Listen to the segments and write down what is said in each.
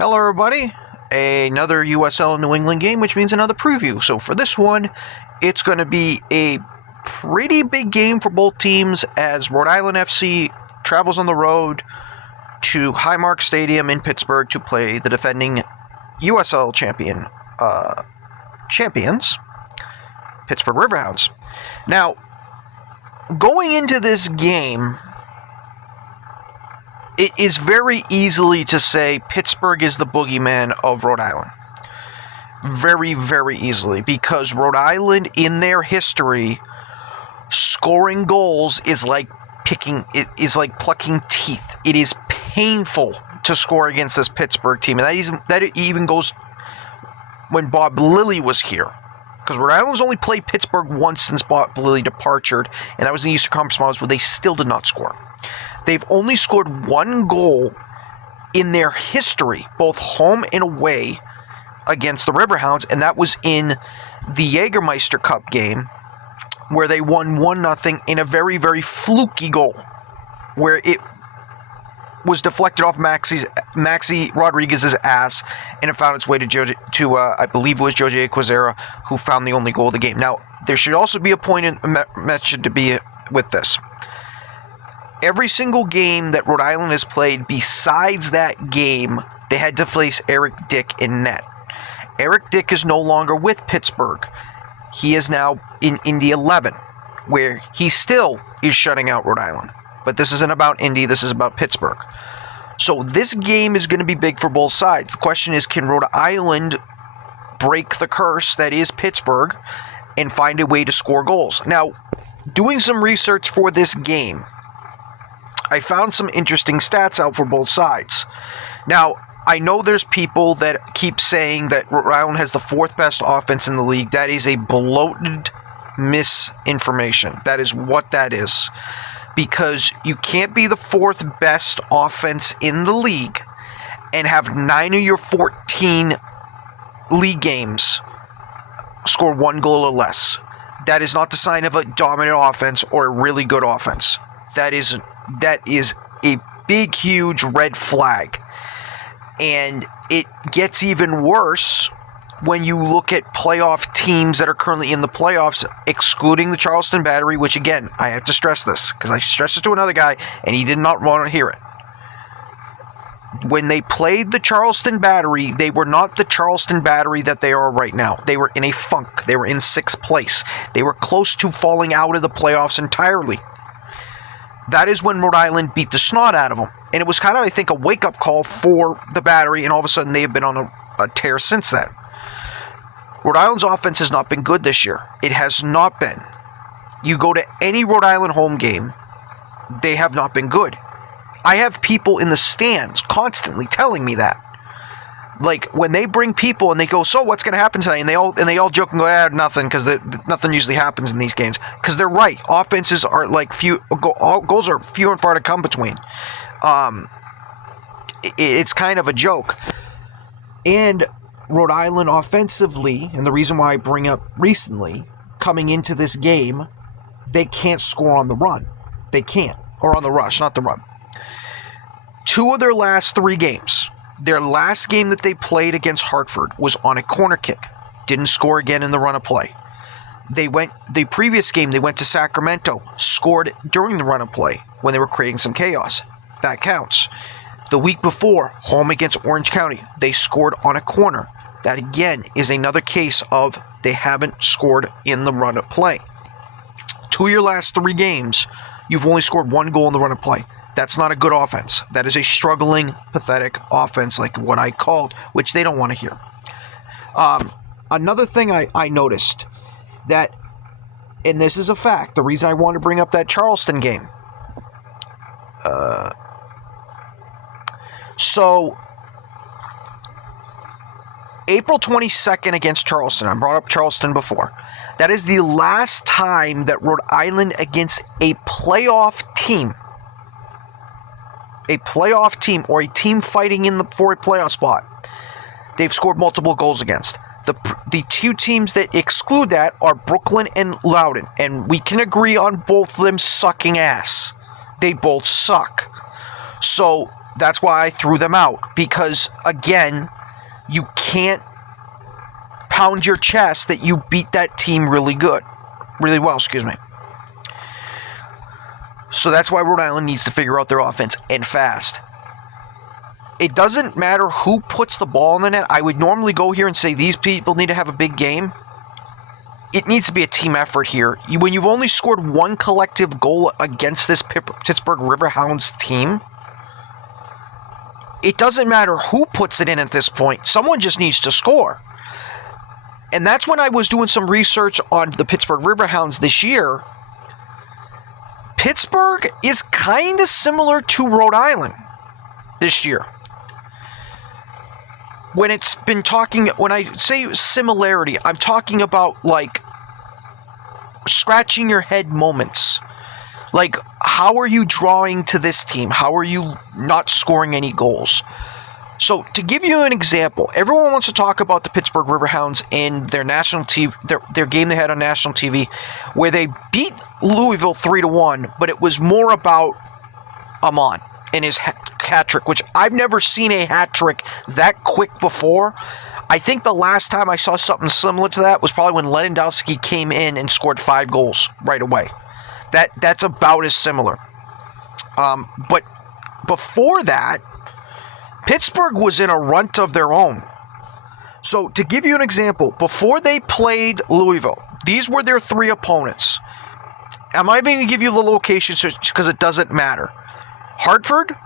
Hello everybody, another USL New England game, which means another preview. So for this one, it's going to be a pretty big game for both teams as Rhode Island FC travels on the road to Highmark Stadium in Pittsburgh to play the defending USL champions, Pittsburgh Riverhounds. Now, going into this game, it is very easily to say Pittsburgh is the boogeyman of Rhode Island. Very, very easily. Because Rhode Island, in their history, scoring goals is like plucking teeth. It is painful to score against this Pittsburgh team. And that even goes when Bob Lilly was here. Because Rhode Island's only played Pittsburgh once since Bob Lilly departed, and that was in the Eastern Conference Finals, where they still did not score. They've only scored one goal in their history, both home and away, against the Riverhounds, and that was in the Jägermeister Cup game, where they won 1-0 in a very, very fluky goal, where it was deflected off Maxi Rodriguez's ass, and it found its way to I believe it was Jose Quezera, who found the only goal of the game. Now, there should also be a point mentioned to be with this. Every single game that Rhode Island has played besides that game, they had to face Eric Dick in net. Eric Dick is no longer with Pittsburgh. He is now in Indy 11, where he still is shutting out Rhode Island. But this isn't about Indy, this is about Pittsburgh. So this game is going to be big for both sides. The question is, can Rhode Island break the curse that is Pittsburgh and find a way to score goals? Now, doing some research for this game, I found some interesting stats out for both sides. Now, I know there's people that keep saying that Rhode Island has the fourth best offense in the league. That is a bloated misinformation. That is what that is. Because you can't be the fourth best offense in the league and have 9 of your 14 league games score one goal or less. That is not the sign of a dominant offense or a really good offense. That is a big, huge red flag. And it gets even worse when you look at playoff teams that are currently in the playoffs, excluding the Charleston Battery, which, again, I have to stress this, because I stressed it to another guy, and he did not want to hear it. When they played the Charleston Battery, they were not the Charleston Battery that they are right now. They were in a funk. They were in 6th place. They were close to falling out of the playoffs entirely. That is when Rhode Island beat the snot out of them. And it was kind of, I think, a wake-up call for the Battery, and all of a sudden they have been on a tear since then. Rhode Island's offense has not been good this year. It has not been. You go to any Rhode Island home game, they have not been good. I have people in the stands constantly telling me that. Like, when they bring people and they go, so what's going to happen tonight? And they all joke and go, nothing, because nothing usually happens in these games. Because they're right. Offenses are like goals are few and far to come between. It's kind of a joke. And Rhode Island offensively, and the reason why I bring up recently, coming into this game, they can't score on the run. They can't. Or on the rush, not the run. 2 of their last 3 games. Their last game that they played against Hartford was on a corner kick. Didn't score again in the run of play. The previous game, they went to Sacramento, scored during the run of play when they were creating some chaos. That counts. The week before, home against Orange County, they scored on a corner. That, again, is another case of they haven't scored in the run of play. 2 of your last 3 games, you've only scored 1 goal in the run of play. That's not a good offense. That is a struggling, pathetic offense like what I called, which they don't want to hear. Another thing I noticed, that, and this is a fact, the reason I want to bring up that Charleston game. So, April 22nd against Charleston. I brought up Charleston before. That is the last time that Rhode Island against a playoff team or a team fighting for a playoff spot, they've scored multiple goals against. The 2 teams that exclude that are Brooklyn and Loudoun, and we can agree on both of them sucking ass. They both suck. So That's why I threw them out. Because, again, you can't pound your chest that you beat that team really well, excuse me. So that's why Rhode Island needs to figure out their offense, and fast. It doesn't matter who puts the ball in the net. I would normally go here and say these people need to have a big game. It needs to be a team effort here. When you've only scored one collective goal against this Pittsburgh Riverhounds team, it doesn't matter who puts it in at this point. Someone just needs to score. And that's when I was doing some research on the Pittsburgh Riverhounds this year. Pittsburgh is kind of similar to Rhode Island this year. When I say similarity, I'm talking about like scratching your head moments. Like, how are you drawing to this team? How are you not scoring any goals? So, to give you an example, everyone wants to talk about the Pittsburgh Riverhounds and their national TV, their game they had on national TV, where they beat Louisville 3-1, but it was more about Amon and his hat trick, which I've never seen a hat trick that quick before. I think the last time I saw something similar to that was probably when Lewandowski came in and scored 5 goals right away. That's about as similar. But before that, Pittsburgh was in a runt of their own. So, to give you an example, before they played Louisville, these were their 3 opponents. I'm not even going to give you the locations because it doesn't matter. Hartford,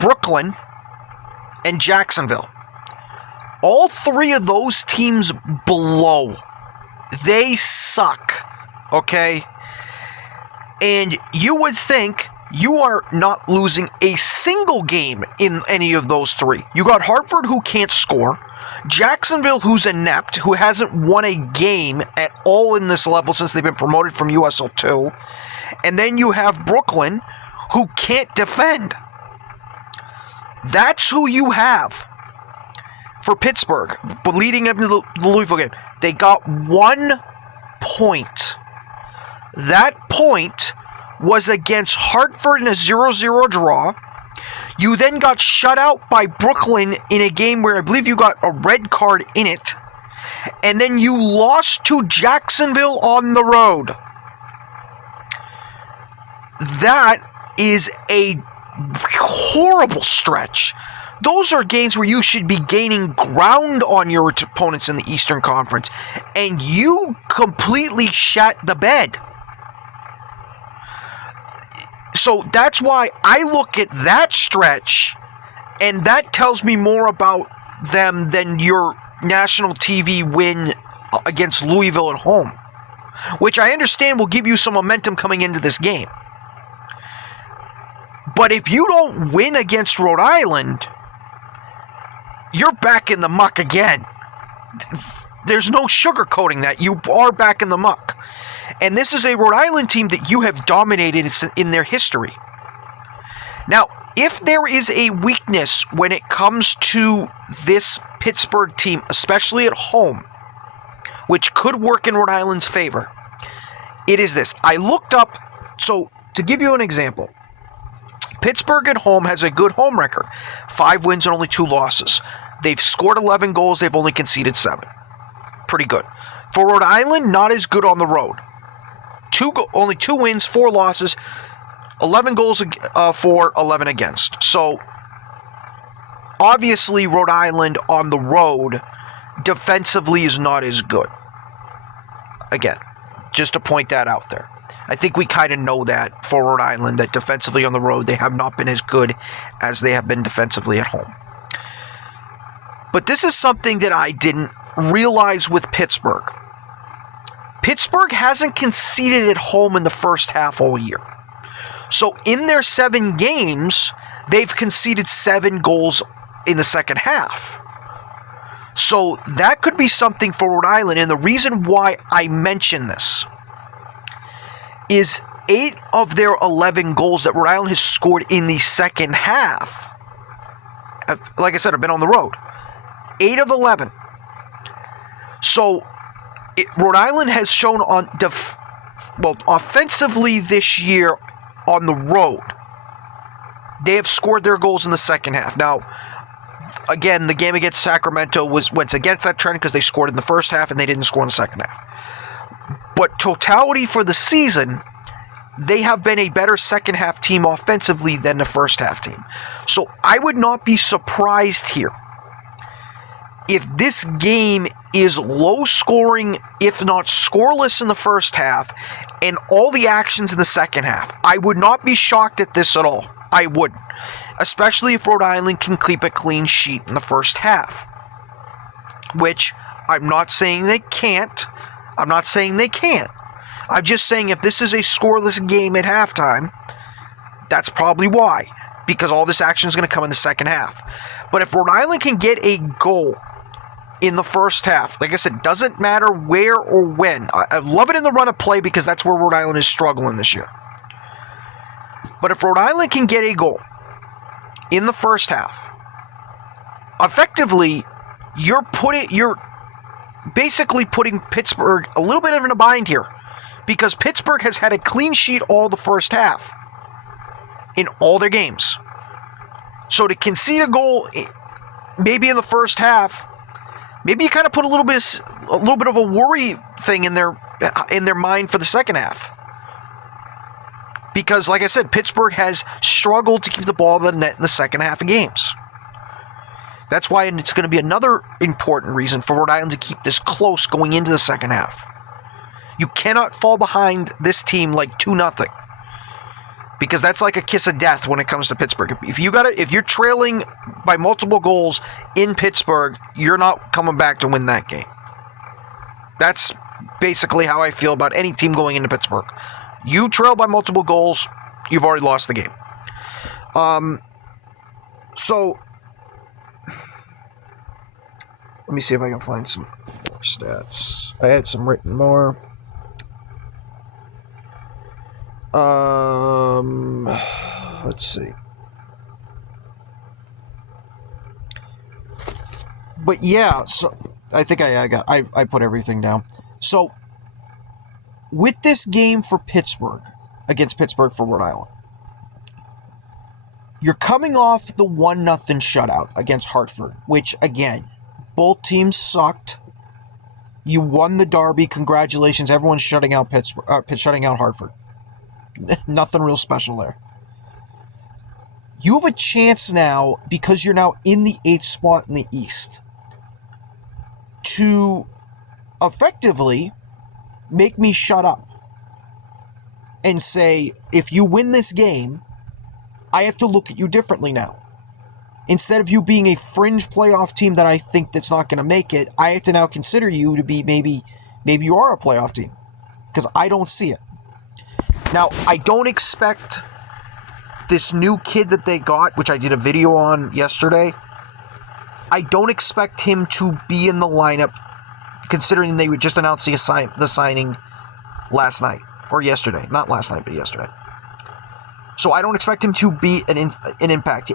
Brooklyn, and Jacksonville. All 3 of those teams below. They suck. Okay? And you would think you are not losing a single game in any of those 3. You got Hartford, who can't score. Jacksonville, who's inept, who hasn't won a game at all in this level since they've been promoted from USL 2. And then you have Brooklyn, who can't defend. That's who you have for Pittsburgh. But leading up to the Louisville game, they got 1 point. That point was against Hartford in a 0-0 draw. You then got shut out by Brooklyn in a game where I believe you got a red card in it. And then you lost to Jacksonville on the road. That is a horrible stretch. Those are games where you should be gaining ground on your opponents in the Eastern Conference. And you completely shat the bed. So that's why I look at that stretch, and that tells me more about them than your national TV win against Louisville at home, which I understand will give you some momentum coming into this game. But if you don't win against Rhode Island, you're back in the muck again. There's no sugarcoating that. You are back in the muck. And this is a Rhode Island team that you have dominated in their history. Now, if there is a weakness when it comes to this Pittsburgh team, especially at home, which could work in Rhode Island's favor, it is this. I looked up, so to give you an example, Pittsburgh at home has a good home record. 5 wins and only 2 losses. They've scored 11 goals, they've only conceded 7. Pretty good. For Rhode Island, not as good on the road. Only 2 wins, 4 losses, 11 goals for, 11 against. So, obviously, Rhode Island on the road defensively is not as good. Again, just to point that out there. I think we kind of know that for Rhode Island, that defensively on the road, they have not been as good as they have been defensively at home. But this is something that I didn't realize with Pittsburgh. Pittsburgh hasn't conceded at home in the first half all year. So in their 7 games, they've conceded 7 goals in the second half. So that could be something for Rhode Island. And the reason why I mention this is 8 of their 11 goals that Rhode Island has scored in the second half, like I said, have been on the road. 8 of 11. So Rhode Island has shown offensively this year on the road, They have scored their goals in the second half. Now, again, the game against Sacramento went against that trend because they scored in the first half and they didn't score in the second half. But totality for the season, they have been a better second half team offensively than the first half team. So I would not be surprised here if this game is low scoring, if not scoreless in the first half, and all the actions in the second half. I would not be shocked at this at all. I wouldn't. Especially if Rhode Island can keep a clean sheet in the first half. Which, I'm not saying they can't. I'm not saying they can't. I'm just saying if this is a scoreless game at halftime, that's probably why. Because all this action is going to come in the second half. But if Rhode Island can get a goal in the first half, like I said, doesn't matter where or when. I love it in the run of play because that's where Rhode Island is struggling this year. But if Rhode Island can get a goal in the first half, effectively, you're basically putting Pittsburgh a little bit in a bind here. Because Pittsburgh has had a clean sheet all the first half in all their games. So to concede a goal maybe in the first half, maybe you kind of put a little bit of a worry thing in their mind for the second half. Because, like I said, Pittsburgh has struggled to keep the ball in the net in the second half of games. That's why it's going to be another important reason for Rhode Island to keep this close going into the second half. You cannot fall behind this team like 2-0. Because that's like a kiss of death when it comes to Pittsburgh. If you're trailing by multiple goals in Pittsburgh, you're not coming back to win that game. That's basically how I feel about any team going into Pittsburgh. You trail by multiple goals, you've already lost the game. So let me see if I can find some more stats. I had some written more. Let's see. But yeah, so I think I put everything down. So with this game for Pittsburgh, against Pittsburgh for Rhode Island, you're coming off the 1-0 shutout against Hartford, which again, both teams sucked. You won the derby. Congratulations. Everyone's shutting out Hartford. Nothing real special there. You have a chance now, because you're now in the 8th spot in the East, to effectively make me shut up and say, if you win this game, I have to look at you differently now. Instead of you being a fringe playoff team that I think that's not going to make it, I have to now consider you to be maybe you are a playoff team, because I don't see it. Now, I don't expect this new kid that they got, which I did a video on yesterday, I don't expect him to be in the lineup, considering they would just announce the signing last night, or yesterday. Not last night, but yesterday. So I don't expect him to be an impact.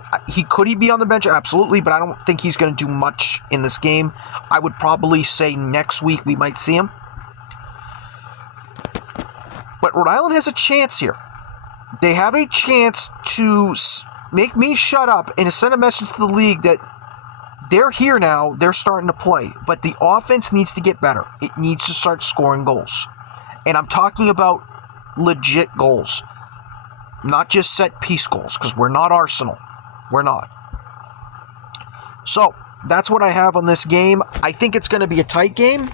Could he be on the bench? Absolutely, but I don't think he's going to do much in this game. I would probably say next week we might see him. But Rhode Island has a chance here. They have a chance to make me shut up and send a message to the league that they're here now, they're starting to play. But the offense needs to get better. It needs to start scoring goals. And I'm talking about legit goals. Not just set-piece goals, because we're not Arsenal. We're not. So, that's what I have on this game. I think it's going to be a tight game.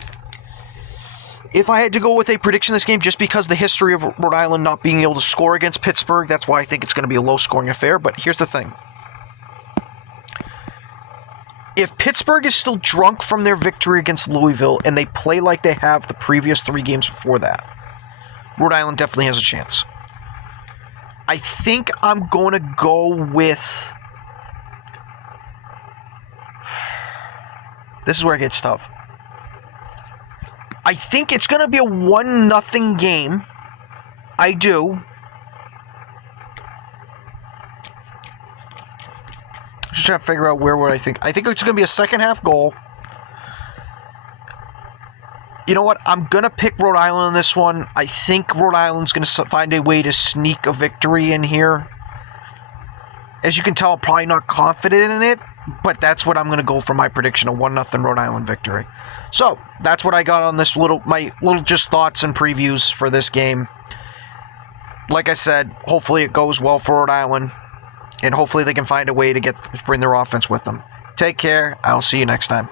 If I had to go with a prediction this game, just because the history of Rhode Island not being able to score against Pittsburgh, that's why I think it's going to be a low-scoring affair. But here's the thing. If Pittsburgh is still drunk from their victory against Louisville and they play like they have the previous 3 games before that, Rhode Island definitely has a chance. I think I'm going to go with... This is where it gets tough. I think it's going to be a 1-0 game. I do. Just trying to figure out where would I think. I think it's going to be a second half goal. You know what? I'm going to pick Rhode Island in this one. I think Rhode Island's going to find a way to sneak a victory in here. As you can tell, I'm probably not confident in it, but that's what I'm going to go for my prediction, a 1-0 Rhode Island victory. So, that's what I got on this my little just thoughts and previews for this game. Like I said, hopefully it goes well for Rhode Island, and hopefully they can find a way to bring their offense with them. Take care. I'll see you next time.